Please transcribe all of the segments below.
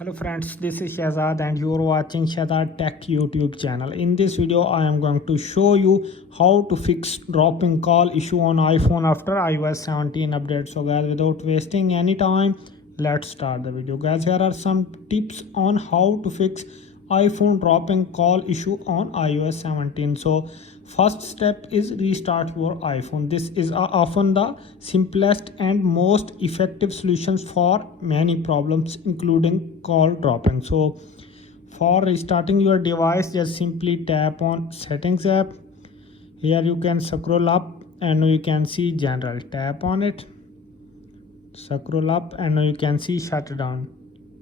Hello friends, this is Shahzad and you are watching Shahzad Tech YouTube channel. In this video, I am going to show you how to fix dropping call issue on iPhone after iOS 17 update. So guys, without wasting any time, let's start the video. Guys, here are some tips on how to fix iPhone dropping call issue on iOS 17. So first step is restart your iPhone. This is often the simplest and most effective solutions for many problems including call dropping. So for restarting your device, just simply tap on settings app. Here you can scroll up and you can see general. Tap on it, scroll up and you can see shutdown.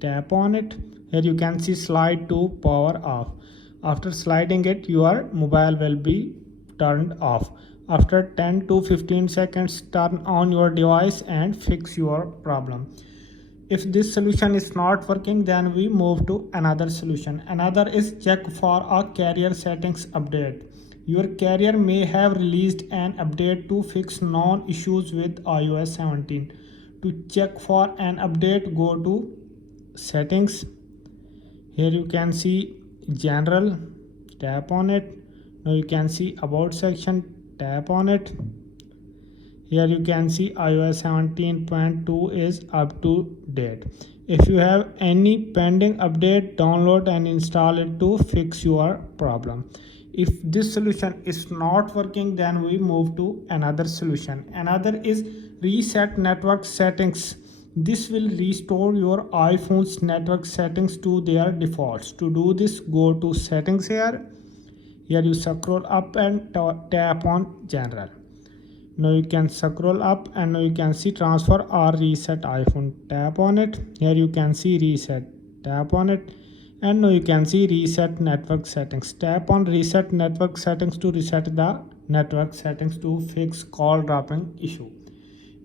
Tap on it. Here you can see slide to power off. After sliding it, your mobile will be turned off. After 10 to 15 seconds, turn on your device and fix your problem. If this solution is not working, then we move to another solution. Another is check for a carrier settings update. Your carrier may have released an update to fix known issues with iOS 17. To check for an update, go to settings. Here you can see general. Tap on it. Now you can see about section. Tap on it. Here you can see iOS 17.2 is up to date. If you have any pending update, download and install it to fix your problem. If this solution is not working, then we move to another solution. Another is reset network settings. This will restore your iPhone's network settings to their defaults. To do this, go to settings here. Here you scroll up and tap on general. Now you can scroll up and now you can see transfer or reset iPhone. Tap on it. Here you can see reset. Tap on it and now you can see reset network settings. Tap on reset network settings to reset the network settings to fix call dropping issue.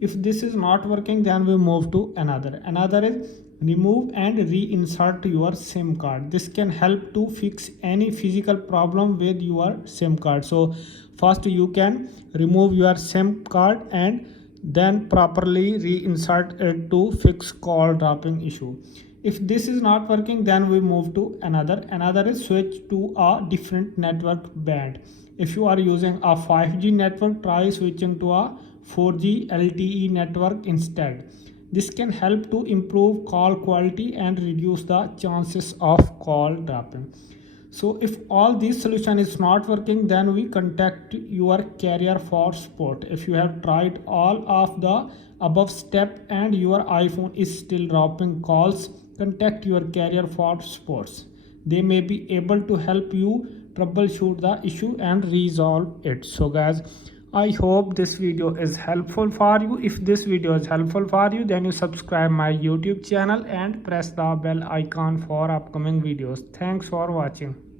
If this is not working, then we move to another. Another is remove and reinsert your SIM card. This can help to fix any physical problem with your SIM card. So first you can remove your SIM card and then properly reinsert it to fix call dropping issue. If this is not working, then we move to another. Another is switch to a different network band. If you are using a 5G network, try switching to a 4G LTE network instead. This can help to improve call quality and reduce the chances of call dropping. So if all these solution is not working, then we contact your carrier for support. If you have tried all of the above step and your iPhone is still dropping calls, contact your carrier for supports. They may be able to help you troubleshoot the issue and resolve it. So guys, I hope this video is helpful for you. If this video is helpful for you, then you subscribe my YouTube channel and press the bell icon for upcoming videos. Thanks for watching.